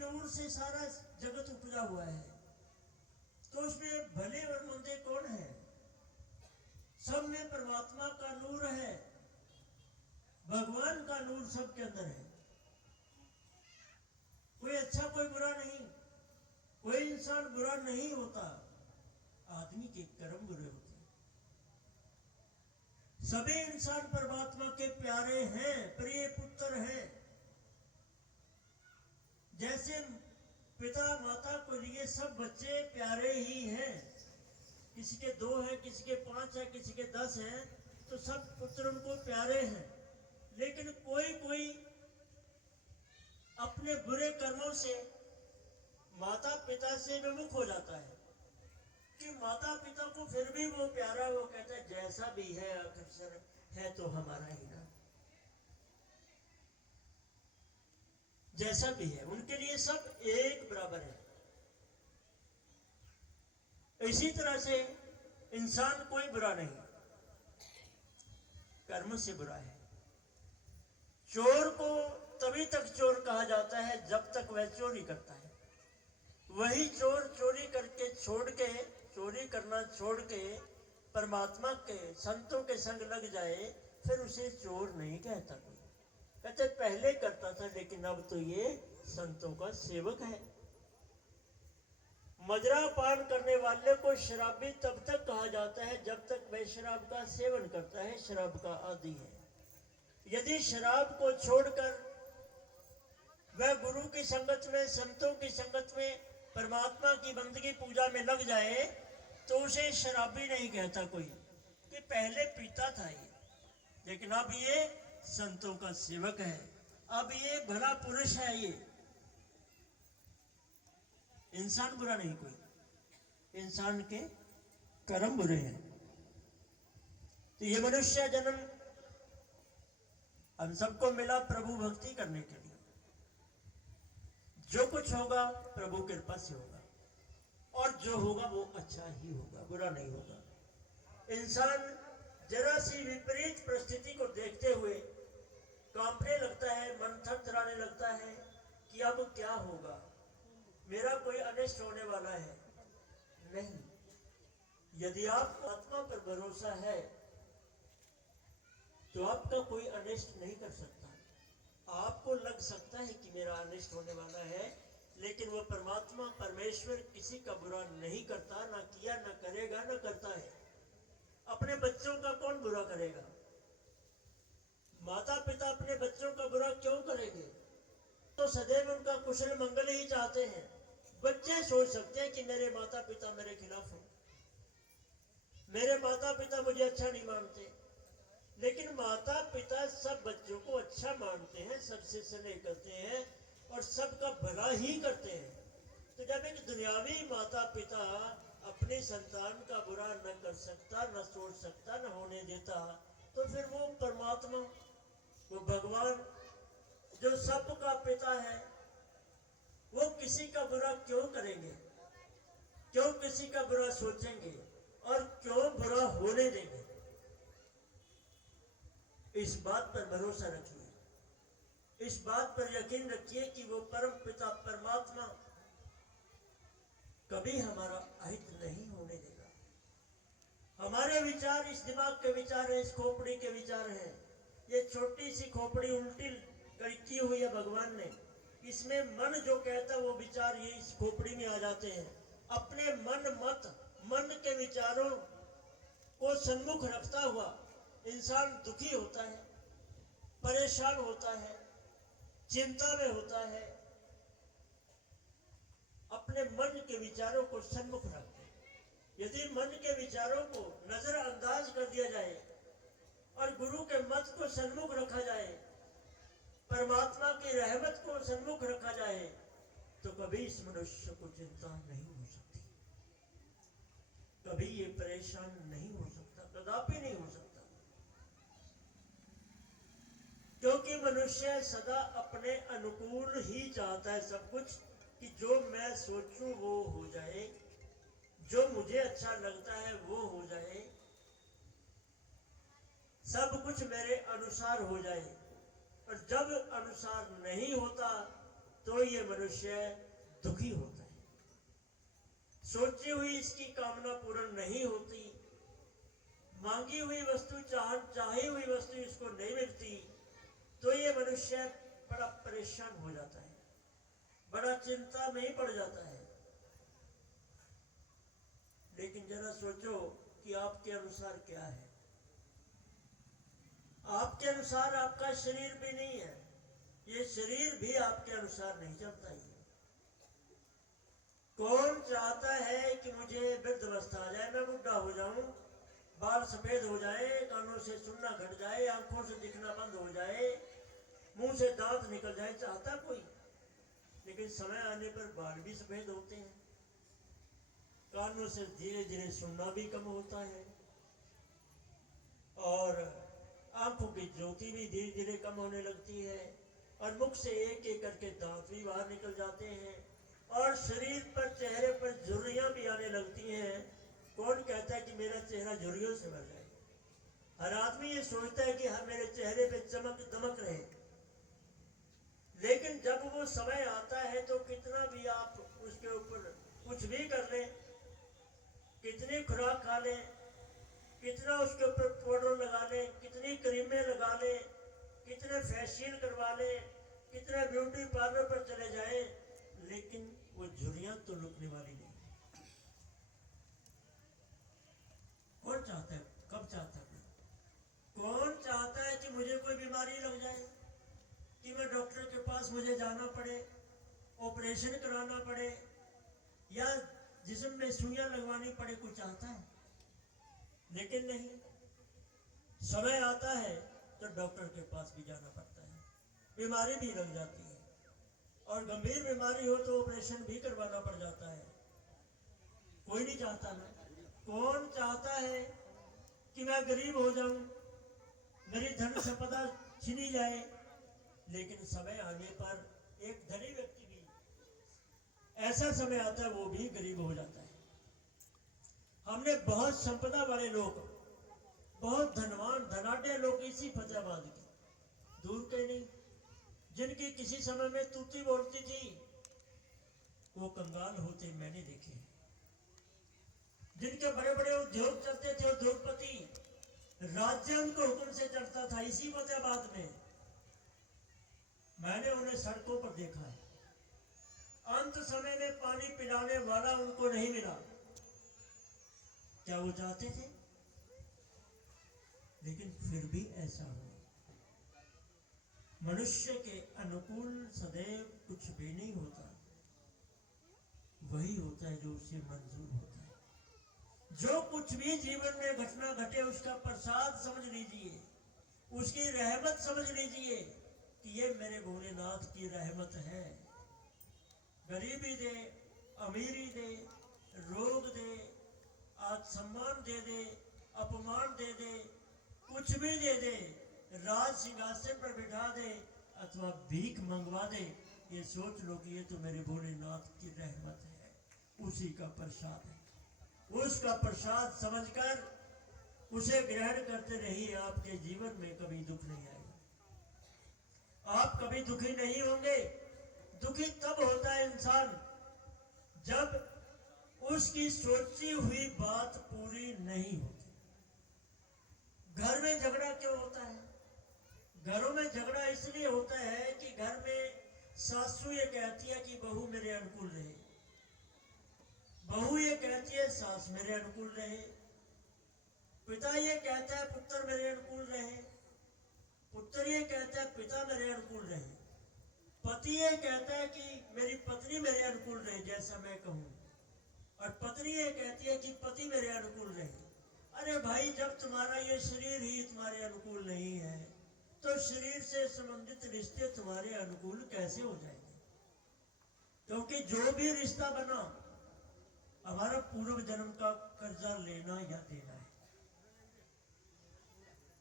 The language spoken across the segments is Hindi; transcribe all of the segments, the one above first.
नूर से सारा जगत उपजा हुआ है, तो उसमें भले और मंदे कौन है? सब में परमात्मा का नूर है, भगवान का नूर सबके अंदर है। कोई अच्छा कोई बुरा नहीं, कोई इंसान बुरा नहीं होता, आदमी के कर्म बुरे होते हैं। सभी इंसान परमात्मा के प्यारे हैं, प्रिय पुत्र हैं। जैसे पिता माता को लिए सब बच्चे प्यारे ही हैं, किसी के 2 हैं, किसी के 5 हैं, किसी के 10 हैं, तो सब पुत्र उनको प्यारे हैं। लेकिन कोई कोई अपने बुरे कर्मों से माता पिता से विमुख हो जाता है कि माता पिता को फिर भी वो प्यारा, वो कहता है जैसा भी है अक्सर है तो हमारा ही ना, जैसा भी है उनके लिए सब एक बराबर है। इसी तरह से इंसान कोई बुरा नहीं, कर्म से बुरा है। चोर को तभी तक चोर कहा जाता है जब तक वह चोरी करता है। वही चोर चोरी करके छोड़ के, चोरी करना छोड़ के परमात्मा के संतों के संग लग जाए, फिर उसे चोर नहीं कहता कोई। कहते पहले करता था लेकिन अब तो ये संतों का सेवक है। मदिरा पान करने वाले को शराबी तब तक कहा जाता है जब तक वह शराब का सेवन करता है, शराब का आदी है। यदि शराब को छोड़कर वह गुरु की संगत में, संतों की संगत में, परमात्मा की बंदगी पूजा में लग जाए, तो उसे शराबी नहीं कहता कोई कि पहले पीता था ये, लेकिन अब ये संतों का सेवक है, अब ये भला पुरुष है। ये इंसान बुरा नहीं कोई, इंसान के कर्म बुरे हैं। तो ये मनुष्य जन्म हम सबको मिला प्रभु भक्ति करने के लिए। जो कुछ होगा प्रभु कृपा से होगा, और जो होगा वो अच्छा ही होगा, बुरा नहीं होगा। इंसान जरा सी विपरीत परिस्थिति को देखते हुए कांपने लगता है, मन थरथराने लगता है कि अब क्या होगा, मेरा कोई अनिष्ट होने वाला है। नहीं, यदि आपको आत्मा पर भरोसा है तो आपका कोई अनिष्ट नहीं कर सकता। आपको लग सकता है कि मेरा अनिष्ट होने वाला है, लेकिन वह परमात्मा परमेश्वर किसी का बुरा नहीं करता, ना किया, ना करेगा, ना करता है। अपने बच्चों का कौन बुरा करेगा? माता पिता अपने बच्चों का बुरा क्यों करेंगे? तो सदैव उनका कुशल मंगल ही चाहते हैं। बच्चे सोच सकते हैं कि मेरे माता पिता मेरे खिलाफ हैं, मेरे माता पिता मुझे अच्छा नहीं मानते, लेकिन माता पिता सब बच्चों को अच्छा मानते हैं, सबसे स्नेह करते हैं और सबका भला ही करते हैं। तो जब एक दुनियावी माता पिता अपनी संतान का बुरा न कर सकता, न सोच सकता, न होने देता, तो फिर वो परमात्मा, वो भगवान जो सबका पिता है, वो किसी का बुरा क्यों करेंगे? क्यों किसी का बुरा सोचेंगे और क्यों बुरा होने देंगे? इस बात पर भरोसा रखिए, इस बात पर यकीन रखिए कि वो परम पिता परमात्मा कभी हमारा अहित नहीं होने देगा। हमारे विचार इस दिमाग के विचार हैं, इस खोपड़ी के विचार हैं। ये छोटी सी खोपड़ी उल्टी की हुई है भगवान ने, इसमें मन जो कहता है वो विचार ये इस खोपड़ी में आ जाते हैं। अपने मन के विचारों को सन्मुख रखता हुआ इंसान दुखी होता है, परेशान होता है, चिंता में होता है। अपने मन के विचारों को सन्मुख रखते हैं। यदि मन के विचारों को नजरअंदाज कर दिया जाए और गुरु के मत को सन्मुख रखा जाए, परमात्मा की रहमत को सन्मुख रखा जाए, तो कभी इस मनुष्य को चिंता नहीं हो सकती, कभी ये परेशान नहीं हो सकता, कदापि नहीं हो सकता। क्योंकि मनुष्य सदा अपने अनुकूल ही चाहता है सब कुछ, कि जो मैं सोचूं वो हो जाए, जो मुझे अच्छा लगता है वो हो जाए, सब कुछ मेरे अनुसार हो जाए। और जब अनुसार नहीं होता तो ये मनुष्य दुखी होता है। सोची हुई इसकी कामना पूर्ण नहीं होती, मांगी हुई वस्तु चाही हुई वस्तु इसको नहीं मिलती, तो ये मनुष्य बड़ा परेशान हो जाता है, बड़ा चिंता में ही पड़ जाता है। लेकिन जरा सोचो कि आपके अनुसार क्या है। आपके अनुसार आपका शरीर भी नहीं है, ये शरीर भी आपके अनुसार नहीं चलता ही। कौन चाहता है कि मुझे वृद्धावस्था आ जाए, मैं बुढ़ा हो जाऊं, बाल सफेद हो जाए, कानों से सुनना घट जाए, आंखों से दिखना बंद हो जाए, मुंह से दांत निकल जाए, चाहता कोई? लेकिन समय आने पर बाल भी सफेद होते हैं, कानों से धीरे धीरे सुनना भी कम होता है, और आंखों की ज्योति भी धीरे धीरे कम होने लगती है, और मुख से एक एक करके दांत भी बाहर निकल जाते हैं, और शरीर पर, चेहरे पर झुर्रियां भी आने लगती हैं। कौन कहता है कि मेरा चेहरा झुर्रियों से भर जाए? हर आदमी ये सोचता है कि हाँ मेरे चेहरे पे चमक दमक रहे। लेकिन जब वो समय आता है तो कितना भी आप उसके ऊपर कुछ भी कर लें, कितनी खुराक खा लें, कितना उसके ऊपर पाउडर लगा लें, कितनी क्रीमें लगा लें, कितने फेशियल करवा लें, कितने ब्यूटी पार्लर पर चले जाएं, लेकिन वो झुर्रियां तो रुकने वाली नहीं। कौन चाहता है? कब चाहता है? कौन चाहता है कि मुझे कोई बीमारी लग जाए, कि मैं डॉक्टर के पास मुझे जाना पड़े, ऑपरेशन कराना पड़े, या जिस्म में सुइयां लगवानी पड़े? कोई चाहता है? लेकिन नहीं, समय आता है तो डॉक्टर के पास भी जाना पड़ता है, बीमारी भी लग जाती है, और गंभीर बीमारी हो तो ऑपरेशन भी करवाना पड़ जाता है। कोई नहीं चाहता ना। कौन चाहता है कि मैं गरीब हो जाऊं, मेरी धन संपदा छीनी जाए? लेकिन समय आने पर एक धनी व्यक्ति भी, ऐसा समय आता है वो भी गरीब हो जाता है। हमने बहुत संपदा वाले लोग, बहुत धनवान धनाढ़ लोग इसी फतेहाबाद के, दूर के नहीं, जिनकी किसी समय में तूती बोलती थी, वो कंगाल होते मैंने देखे। जिनके बड़े बड़े उद्योग चलते थे, उद्योगपति, राज्य उनको हुक्म से चलता था, इसी फतेहाबाद में मैंने उन्हें सड़कों पर देखा है। अंत समय में पानी पिलाने वाला उनको नहीं मिला। क्या वो चाहते थे? लेकिन फिर भी ऐसा हो। मनुष्य के अनुकूल सदैव कुछ भी नहीं होता, वही होता है जो उसे मंजूर होता है। जो कुछ भी जीवन में घटना घटे उसका प्रसाद समझ लीजिए, उसकी रहमत समझ लीजिए कि ये मेरे भोलेनाथ की रहमत है। गरीबी दे, अमीरी दे, रोग दे, आज सम्मान दे दे, अपमान दे दे, कुछ भी दे दे, राज सिंहासन पर बिठा दे अथवा भीख मंगवा दे, ये सोच लो कि ये तो मेरे भोलेनाथ की रहमत है, उसी का प्रसाद है। उसका प्रसाद समझकर उसे ग्रहण करते रहिए, आपके जीवन में कभी दुख नहीं आएगा, आप कभी दुखी नहीं होंगे। दुखी तब होता है इंसान जब उसकी सोची हुई बात पूरी नहीं होती। घर में झगड़ा क्यों होता है? घरों में झगड़ा इसलिए होता है कि घर में सासू ये कहती है कि बहू मेरे अनुकूल रहे, बहू ये कहती है सास मेरे अनुकूल रहे, पिता ये कहता है पुत्र मेरे अनुकूल रहे, पुत्र ये कहता है पिता मेरे अनुकूल रहे, पति ये कहता है कि मेरी पत्नी मेरे अनुकूल रहे जैसा मैं कहूं, और पत्नी ये कहती है कि पति मेरे अनुकूल रहे। अरे भाई, जब तुम्हारा ये शरीर ही तुम्हारे अनुकूल नहीं है तो शरीर से संबंधित रिश्ते तुम्हारे अनुकूल कैसे हो जाएंगे? क्योंकि जो भी रिश्ता बना हमारा पूर्व जन्म का कर्जा लेना या देना है।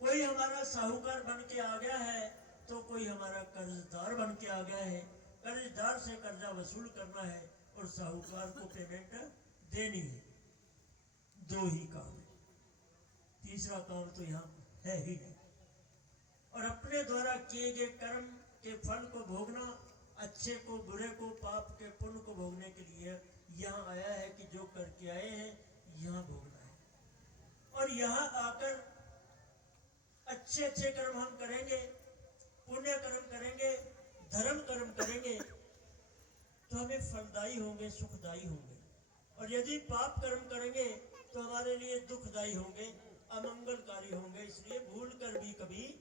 कोई हमारा साहूकार बन के आ गया है तो कोई हमारा कर्जदार बन के आ गया है, कर्जदार से कर्जा वसूल करना है और साहूकार को पेमेंट देनी है। दो ही काम है, तीसरा काम तो यहाँ है ही नहीं। और अपने द्वारा किए गए कर्म के फल को भोगना अच्छा अच्छे को, बुरे को, पाप के, पुण्य को भोगने के लिए यहाँ आया है कि जो करके आए हैं यहाँ भोगना है। और यहाँ आकर अच्छे अच्छे कर्म हम करेंगे, पुण्य कर्म करेंगे, धर्म कर्म करेंगे तो हमें फलदायी होंगे, सुखदायी होंगे। और यदि पाप कर्म करेंगे तो हमारे लिए दुखदायी होंगे, अमंगलकारी होंगे। इसलिए भूल कर भी कभी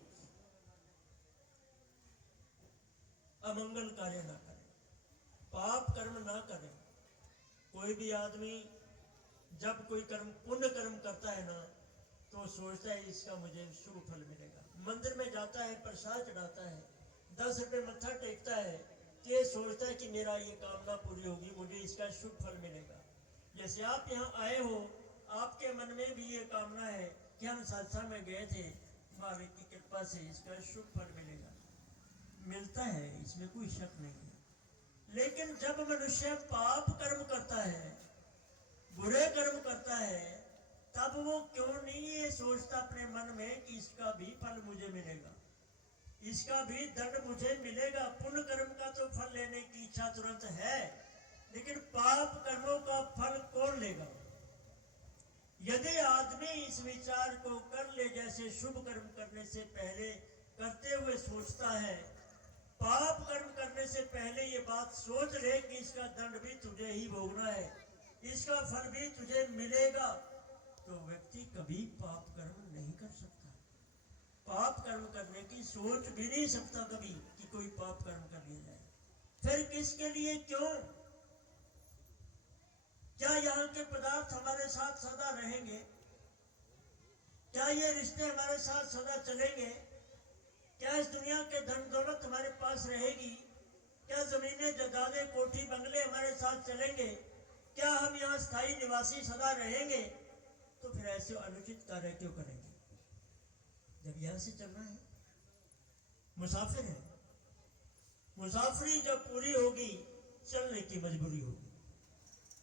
अमंगल कार्य ना करें, पाप कर्म ना करें। कोई भी आदमी जब कोई कर्म, पुण्य कर्म करता है ना, तो सोचता है इसका मुझे शुभ फल मिलेगा। मंदिर में जाता है, प्रसाद चढ़ाता है, 10 रुपये मत्था टेकता है, तो ये सोचता है कि मेरा ये कामना पूरी होगी, मुझे इसका शुभ फल मिलेगा। जैसे आप यहाँ आए हो, आपके मन में भी ये कामना है कि हम सत्संग में गए थे, मालिक की कृपा से इसका शुभ फल मिलेगा। मिलता है, इसमें कोई शक नहीं है। लेकिन जब मनुष्य पाप कर्म करता है, बुरे कर्म करता है, तब वो क्यों नहीं ये सोचता अपने मन में कि इसका भी फल मुझे मिलेगा, इसका भी दंड मुझे मिलेगा। पुण्य कर्म का तो फल लेने की इच्छा तुरंत है, लेकिन पाप कर्मों का फल कौन लेगा? यदि आदमी इस विचार को कर ले, जैसे शुभ कर्म करने से पहले करते हुए सोचता है, पाप कर्म करने से पहले ये बात सोच ले कि इसका दंड भी तुझे ही भोगना है, इसका फल भी तुझे मिलेगा, तो व्यक्ति कभी पाप कर्म नहीं कर सकता। पाप कर्म करने की सोच भी नहीं सकता कभी कि कोई पाप कर्म कर लिया जाए। फिर किसके लिए, क्यों? क्या यहाँ के पदार्थ हमारे साथ सदा रहेंगे? क्या ये रिश्ते हमारे साथ सदा चलेंगे? क्या इस दुनिया के धन दौलत हमारे पास रहेगी? क्या जमीनें, जायदादें, कोठी, बंगले हमारे साथ चलेंगे? क्या हम यहाँ स्थायी निवासी सदा रहेंगे? तो फिर ऐसे अनुचित कार्य क्यों करेंगे जब यहाँ से चलना है? मुसाफिर है, मुसाफरी जब पूरी होगी चलने की मजबूरी होगी।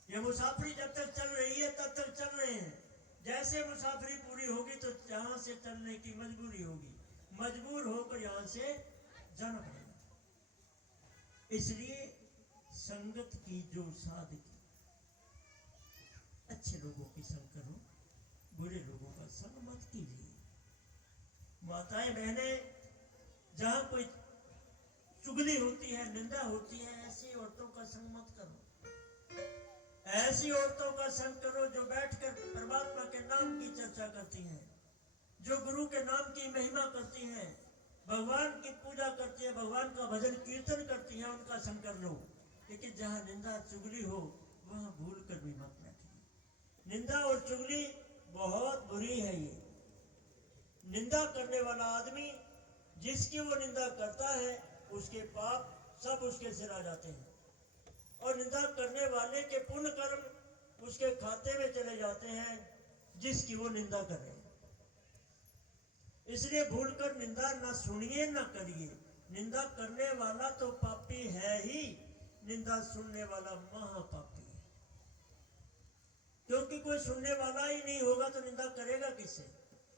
ये मुसाफरी जब तक चल रही है तब तक चल रहे हैं, जैसे मुसाफरी पूरी होगी तो यहाँ से चलने की मजबूरी होगी, मजबूर होकर यहाँ से जाना पड़ेगा। इसलिए संगत की जो साधकी, अच्छे लोगों की संग करो, बुरे लोगों का संग मत कीजिए। माताएं, बहनें, जहां कोई चुगली होती है, निंदा होती है, ऐसी औरतों का संग मत करो। ऐसी औरतों का संग करो जो बैठकर परमात्मा के नाम की चर्चा करती हैं, जो गुरु के नाम की महिमा करती हैं, भगवान की पूजा करती है, भगवान का भजन कीर्तन करती है, उनका संग कर लो। लेकिन जहां निंदा चुगली हो वहां भूल कर भी मत बैठिए। निंदा और चुगली बहुत बुरी है। ये निंदा करने वाला आदमी, जिसकी वो निंदा करता है, उसके पाप सब उसके सिर आ जाते हैं, और निंदा करने वाले के पुण्य कर्म उसके खाते में चले जाते हैं जिसकी वो निंदा कर रहे हैं। इसलिए भूलकर निंदा न सुनिए न करिए। निंदा करने वाला तो पापी है ही, निंदा सुनने वाला महापापी है। क्योंकि कोई सुनने वाला ही नहीं होगा तो निंदा करेगा किससे?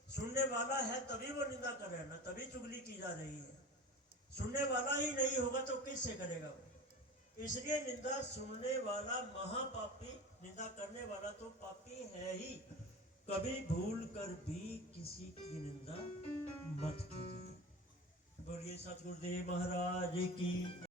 सुनने वाला है तभी वो निंदा कर रहे हैं ना, तभी चुगली की जा रही है। सुनने वाला ही नहीं होगा तो किससे करेगा वो? इसलिए निंदा सुनने वाला महापापी, निंदा करने वाला तो पापी है ही। कभी भूल कर भी किसी की निंदा मत कीजिए। बोलिए सतगुरुदेव महाराज की।